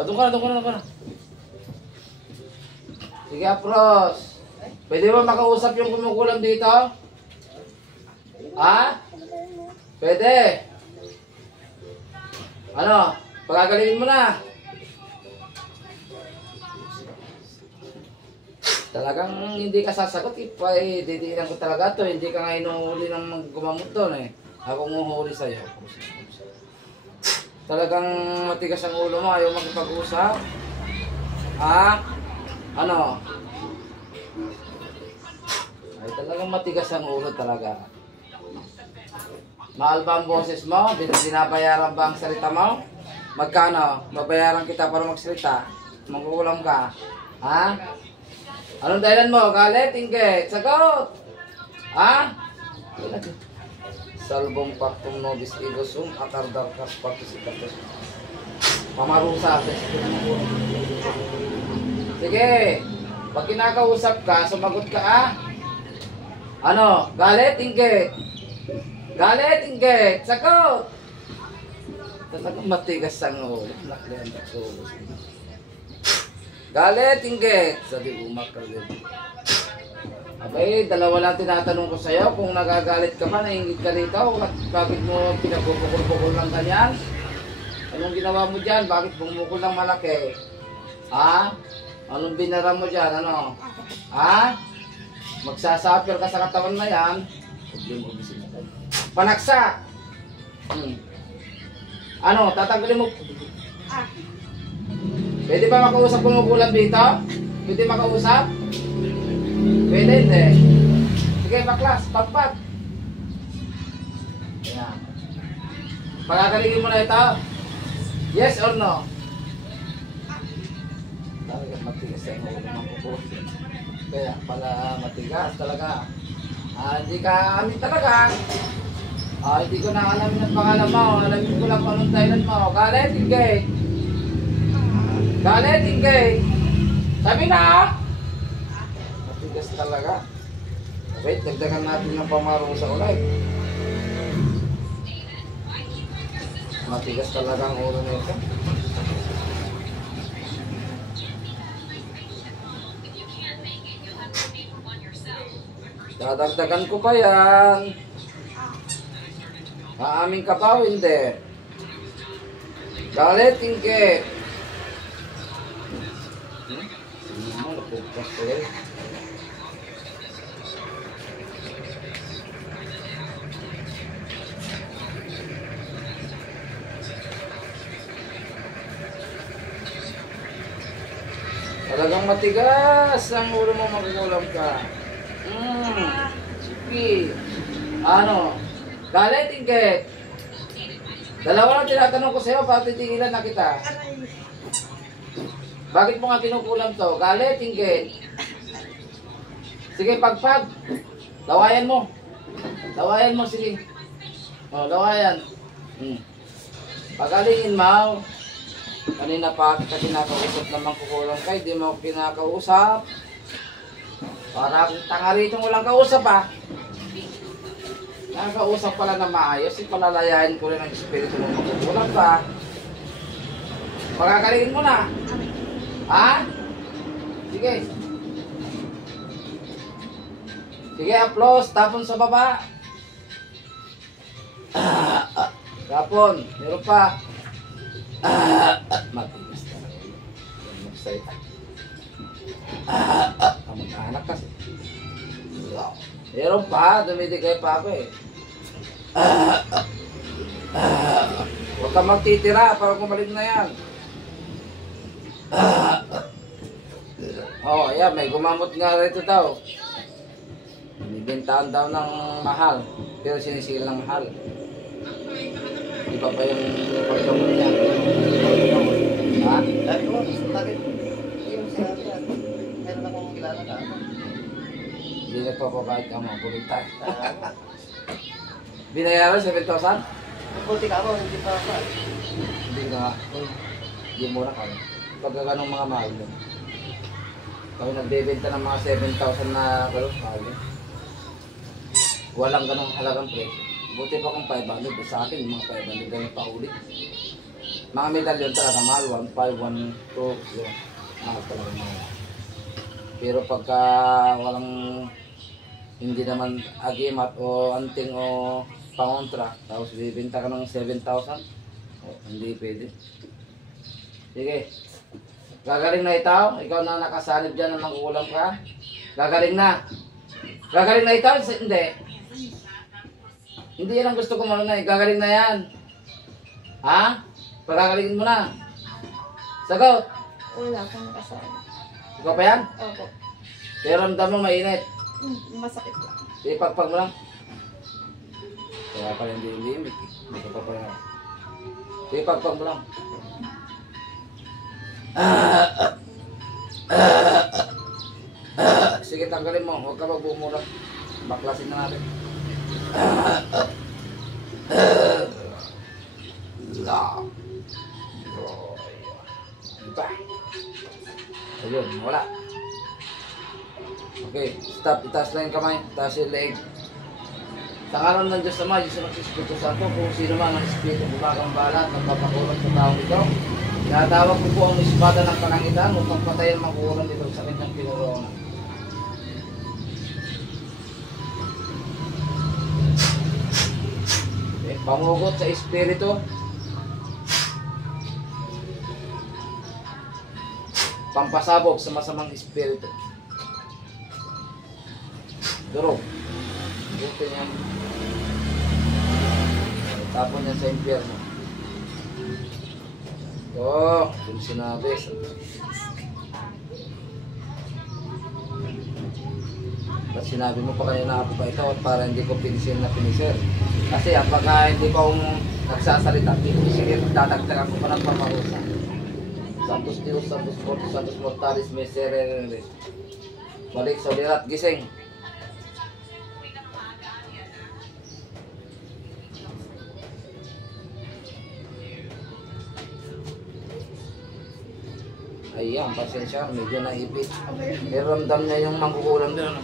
O, doon ka na, doon ka na, doon ka na. Sige, apros. Pwede ba makausap yung kumukulam dito? Ha? Pwede. Ano? Pagagalingin mo na. Talagang hindi ka sasagot, didiinan ko talaga to. Hindi ka nga inuhuli ng gumamot doon eh. Ako nguhuli sa'yo. Talagang matigas ang ulo mo, ayaw makipag-usap. Ha? Ano? Ay talagang matigas ang ulo talaga. Mahal ba ang boses mo? Binabayaran ba ang salita mo? Magkano? Babayaran kita para magsalita. Magkukulam ka. Ha? Anong dahilan mo? Galit? Inggit? Sagot! Ha? Salbong paktong nobis igosum atardarkas partisipators. Pamarusa. Sige. Pag kinakausap ka, sumagot ka ha? Ano? Galit? Inggit? Galit? Inggit? Sagot! Talagang matigas ang ulo. Naklihan ang ulo. Galit, inggit. Sabi umakalit. Abay, dalawa lang tinatanong ko sa'yo. Kung nagagalit ka ba, naingit ka rito. Bakit mo pinagpupukul-pukul ng ganyan? Anong ginawa mo dyan? Bakit bumukul ng malaki? Ha? Anong binara mo dyan? Ano? Ha? Magsasapir ka sa katawan na yan. Panaksa! Ano? Tatanggalin mo. Pwede ba makausap kumukulam dito? Pwede makausap? Pwede hindi. Sige, baklas, pagpag. Ayan. Pagkakalingin mo na ito. Yes or no? Talagang matigas ang ulo ng kuko. Kaya pala matigas talaga. Hindi ka amin talaga. Hindi ko na alamin ang pangalan mo. Alamin ko lang kung anong dahilan mo. Galit, inggit. Galit, inggit. Sabi na! Matigas talaga. Wait, dagdagan natin ng pamarong sa ulay. Matigas talaga ang ulo nito. Dadagdagan ko pa yan. Aamin ka pa o hindi? Galit, inggit. Talagang matigas ang ulo mo, magugulam ka. Sige. Ano? Galit, inggit. Dalawa lang tinatanong ko sa'yo para titigilan na kita. Bakit mo nga kinukulam to? Galit, inggit. Sige, pagpag. Lawayan mo. Lawayan mo, sige. O, lawayan. Pagalingin mo. Kanina pa kita kinakausap naman kukulang ka. Hindi mo ako kinakausap. Para akong tanga rito walang kausap ha. Nakakausap pala na maayos. Ipalalayain ko rin ang espiritu mo magkukulang ka. Pagkakalingin mo na. Ha? Sige. Sige, applause. Tapon sa baba. Tapon. Meron pa. Matigas na. Magsalita. Mag-anak kasi. Meron pa. Dumidigay pa ako eh. Huwag ka magtitira para kumalig na yan. Oh, ayan, may gumamot nga rito daw. Binibintahan daw ng mahal, pero sinisigil ng mahal. Iba pa yung pagkamot niya. Ha? Bakit? Yung sinabi yan, meron akong kilala ka. Hindi nagpapabahit ka mga kulitan. Binayaran 7,000? Buti ka ako, hindi pa ako. Hindi nga. Hindi muna kami. Pagka ganong mga mahal mo. Kami nagbebenta ng mga 7,000 na gano'n mahal mo. Walang ganong halagang presyo. Buti pa kung 500 sa akin, mga 500 ganun pa ulit. Mga medalyon talaga mahal, 1.5, 1.2, yun. Mahal talaga mahal. Pero pagka walang, hindi naman agimat o anting o pangontra, tapos bibenta ka ng 7,000, hindi pwede. Sige, gagaling na ikaw na nakasanib dyan na nangkukulam ka. Gagaling na. Gagaling na ikaw? Hindi. Hindi yan ang gusto ko marunay. Gagaling na yan. Ha? Pagagalingin mo na. Sagot. Wala akong nakasama. Ikaw pa yan? Opo. Pero ramdam mo mainit. Masakit lang. Ipagpag mo lang. Kaya pala hindi limit. Hindi ka pa pala. Ipagpag mo lang. Sige, tanggalin mo. Huwag ka magbumura. Baklasin na natin. Ayun, wala. Okay, stop. Itaas lang yung kamay. Itaas yung leg. Sa karon ng Diyos Ama, Diyos ng Espiritu Santo, kung sino man ang Espiritu bumagang balat, nagpapakulat sa taong ito, tinatawag ko po ang espada ng kalangitan upang patayin ang makukulang nito sa kanyang pinuroonan. Okay, pangugot sa Espiritu. Pampasabog sa masamang Espiritu. Durog. Buti niyan. Tapon niya sa impyerno. Ito, yung sinabi. Ba't sinabi mo pa kanina ako pa ito para hindi ko pinisil na pinisir? Kasi pagka hindi pa akong nagsasalita, hindi ko pinisir, tatagtagan ko pa ng pamarusa. Santos Dios, Santos Fortis, Santos Mortalis, Miserere. Balik sa lirat, gising. Ayan, pasensya, medyo naipit. Pero ramdam niya yung mangkukulam doon.